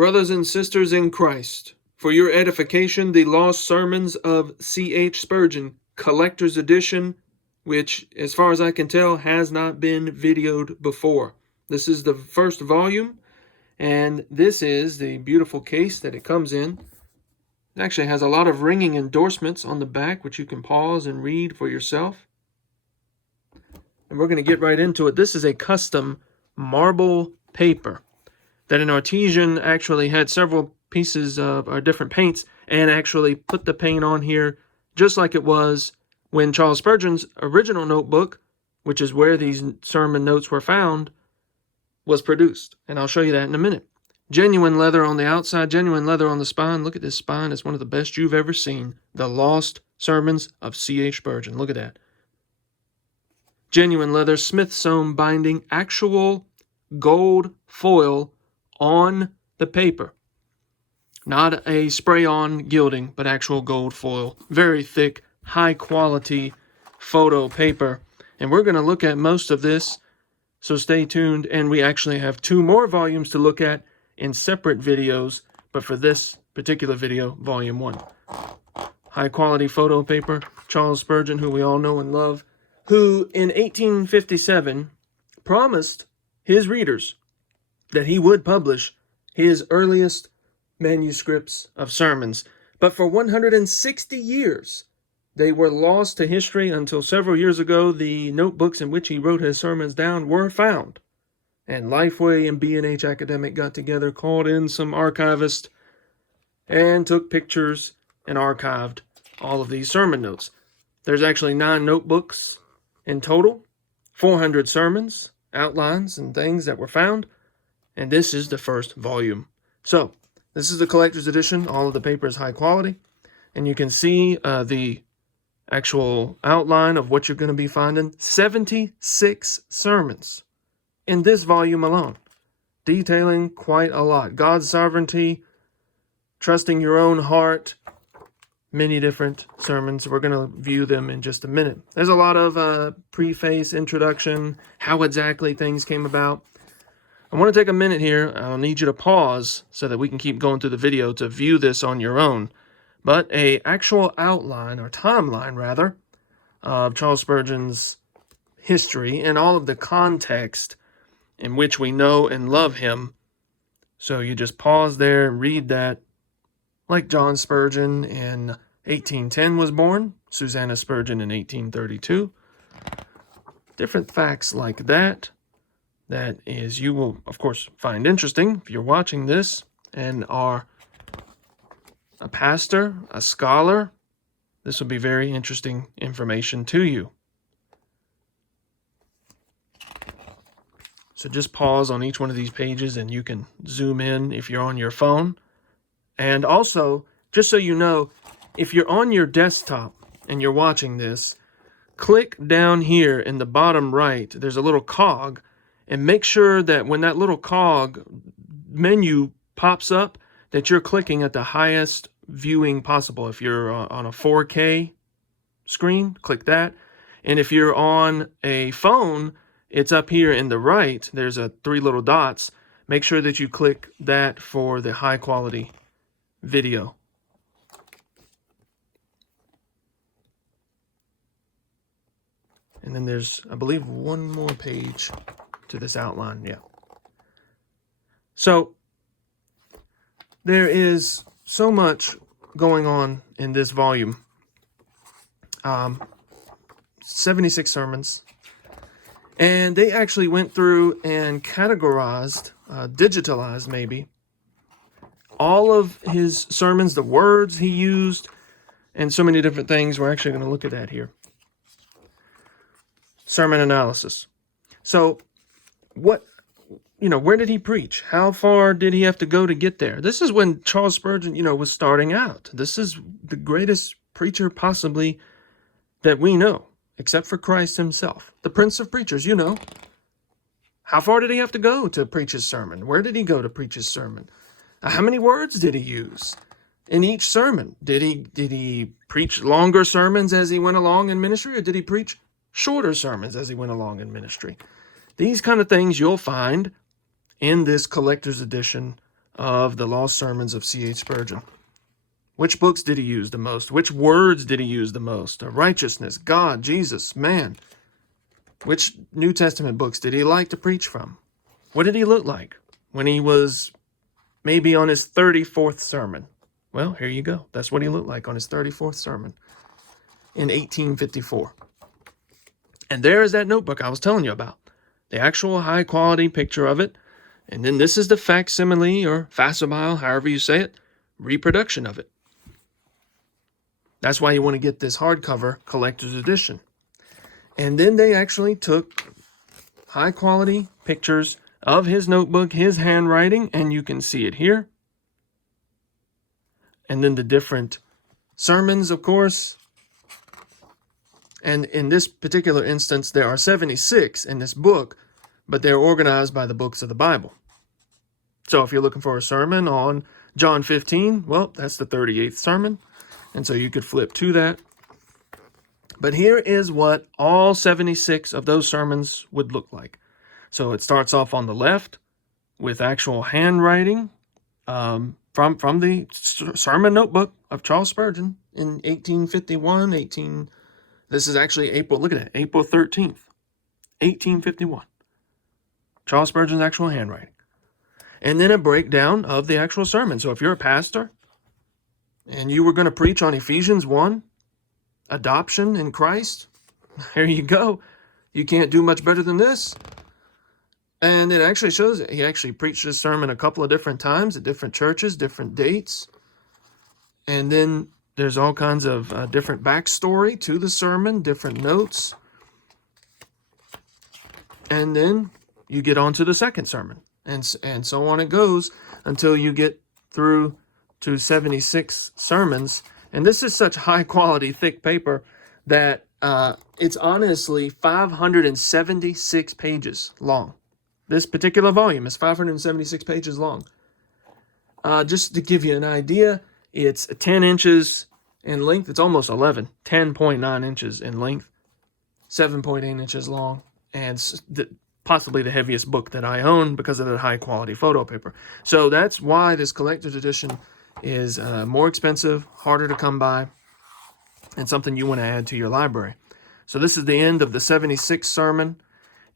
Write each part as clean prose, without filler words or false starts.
Brothers and sisters in Christ, for your edification, the Lost Sermons of C.H. Spurgeon, Collector's Edition, which, as far as I can tell, has not been videoed before. This is the first volume, and this is the beautiful case that it comes in. It actually has a lot of ringing endorsements on the back, which you can pause and read for yourself. And we're going to get right into it. This is a custom marble paper that an artisan actually had several pieces of different paints and actually put the paint on here just like it was when Charles Spurgeon's original notebook, which is where these sermon notes were found, was produced. And I'll show you that in a minute. Genuine leather on the outside, genuine leather on the spine. Look at this spine. It's one of the best you've ever seen. The Lost Sermons of C.H. Spurgeon. Look at that. Genuine leather, Smith sewn binding, actual gold foil on the paper. Not a spray-on gilding, but actual gold foil. Very thick, high-quality photo paper. And we're going to look at most of this, so stay tuned. And we actually have 2 more volumes to look at in separate videos, but for this particular video, Volume 1. High-quality photo paper. Charles Spurgeon, who we all know and love, who in 1857 promised his readers that he would publish his earliest manuscripts of sermons. But for 160 years, they were lost to history until several years ago, the notebooks in which he wrote his sermons down were found. And Lifeway and B&H Academic got together, called in some archivists, and took pictures and archived all of these sermon notes. There's actually 9 notebooks in total, 400 sermons, outlines, and things that were found. And this is the first volume. So, this is the collector's edition. All of the paper is high quality. And you can see the actual outline of what you're going to be finding. 76 sermons in this volume alone, detailing quite a lot. God's sovereignty, trusting your own heart, many different sermons. We're going to view them in just a minute. There's a lot of preface, introduction, how exactly things came about. I want to take a minute here. I'll need you to pause so that we can keep going through the video to view this on your own. But a actual outline, or timeline rather, of Charles Spurgeon's history and all of the context in which we know and love him. So you just pause there and read that. Like John Spurgeon in 1810 was born, Susanna Spurgeon in 1832. Different facts like that. That is, you will, of course, find interesting if you're watching this and are a pastor, a scholar. This will be very interesting information to you. So just pause on each one of these pages and you can zoom in if you're on your phone. And also, just so you know, if you're on your desktop and you're watching this, click down here in the bottom right. There's a little cog. And make sure that when that little cog menu pops up, that you're clicking at the highest viewing possible. If you're on a 4K screen, click that. And if you're on a phone, it's up here in the right. There's 3 little dots. Make sure that you click that for the high quality video. And then there's, I believe, 1 more page to this outline. Yeah. So there is so much going on in this volume. 76 sermons. And they actually went through and categorized, digitalized maybe, all of his sermons, the words he used, and so many different things. We're actually going to look at that here. Sermon analysis. So, where did he preach? How far did he have to go to get there? This is when Charles Spurgeon, was starting out. This is the greatest preacher possibly that we know, except for Christ himself. The Prince of Preachers, How far did he have to go to preach his sermon? Where did he go to preach his sermon? How many words did he use in each sermon? Did he preach longer sermons as he went along in ministry, or did he preach shorter sermons as he went along in ministry? These kind of things you'll find in this collector's edition of the Lost Sermons of C.H. Spurgeon. Which books did he use the most? Which words did he use the most? Righteousness, God, Jesus, man. Which New Testament books did he like to preach from? What did he look like when he was maybe on his 34th sermon? Well, here you go. That's what he looked like on his 34th sermon in 1854. And there is that notebook I was telling you about. The actual high-quality picture of it. And then this is the facsimile or facsimile, however you say it, reproduction of it. That's why you want to get this hardcover collector's edition. And then they actually took high-quality pictures of his notebook, his handwriting, and you can see it here. And then the different sermons, of course. And in this particular instance, there are 76 in this book, but they're organized by the books of the Bible. So if you're looking for a sermon on John 15, well, that's the 38th sermon. And so you could flip to that. But here is what all 76 of those sermons would look like. So it starts off on the left with actual handwriting from the sermon notebook of Charles Spurgeon in 1851, this is actually April 13th, 1851. Charles Spurgeon's actual handwriting. And then a breakdown of the actual sermon. So if you're a pastor and you were going to preach on Ephesians 1, adoption in Christ, here you go. You can't do much better than this. And it actually shows that he actually preached this sermon a couple of different times at different churches, different dates. And then there's all kinds of different backstory to the sermon, different notes. And then you get on to the second sermon. And so on it goes until you get through to 76 sermons. And this is such high quality, thick paper that it's honestly 576 pages long. This particular volume is 576 pages long. Just to give you an idea, it's 10 inches in length. It's almost 11. 10.9 inches in length. 7.8 inches long. And possibly the heaviest book that I own because of the high quality photo paper. So that's why this collector's edition is more expensive, harder to come by, and something you want to add to your library. So this is the end of the 76th sermon.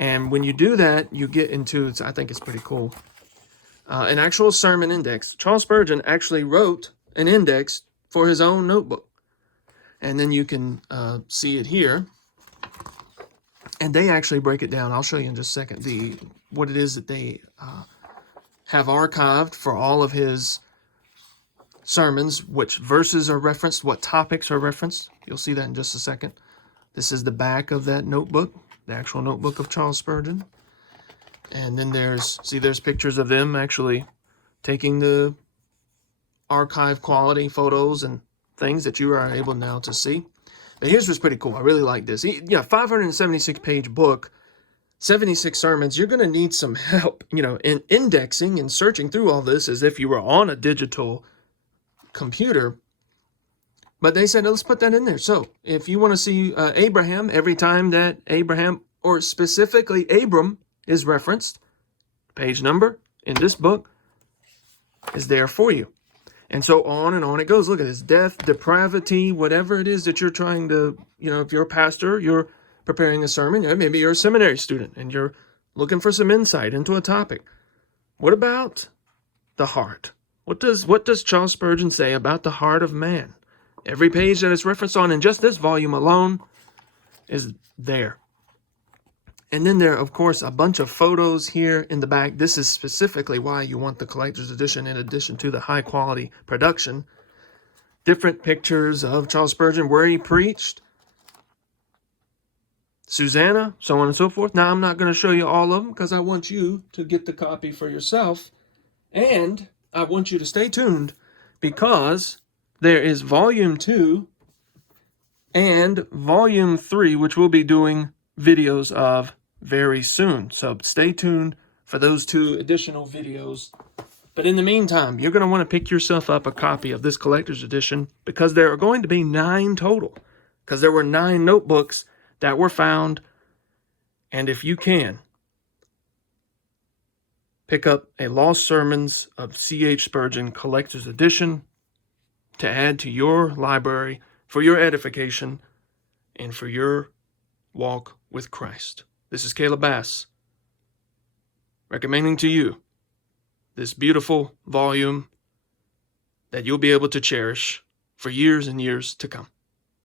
And when you do that, you get into, I think it's pretty cool, an actual sermon index. Charles Spurgeon actually wrote an index for his own notebook. And then you can see it here. And they actually break it down. I'll show you in just a second what it is that they have archived for all of his sermons, which verses are referenced, what topics are referenced. You'll see that in just a second. This is the back of that notebook, the actual notebook of Charles Spurgeon. And then there's pictures of them actually taking the archive quality photos and things that you are able now to see. But here's what's pretty cool. I really like this. 576 page book, 76 sermons. You're going to need some help, in indexing and searching through all this as if you were on a digital computer. But they said, let's put that in there. So if you want to see Abraham, every time that Abraham, or specifically Abram, is referenced, page number in this book is there for you. And so on and on it goes. Look at this, death, depravity, whatever it is that you're trying to, if you're a pastor, you're preparing a sermon, maybe you're a seminary student and you're looking for some insight into a topic. What about the heart? What does Charles Spurgeon say about the heart of man? Every page that is referenced on in just this volume alone is there. And then there are, of course, a bunch of photos here in the back. This is specifically why you want the collector's edition in addition to the high-quality production. Different pictures of Charles Spurgeon, where he preached, Susanna, so on and so forth. Now, I'm not going to show you all of them because I want you to get the copy for yourself. And I want you to stay tuned because there is Volume 2 and Volume 3, which we'll be doing videos of very soon. So stay tuned for those 2 additional videos. But in the meantime, you're going to want to pick yourself up a copy of this collector's edition because there are going to be 9 total. Because there were 9 notebooks that were found. And if you can, Pick up a Lost Sermons of C.H. Spurgeon Collector's Edition to add to your library for your edification and for your walk with Christ. This is Caleb Bass, recommending to you this beautiful volume that you'll be able to cherish for years and years to come.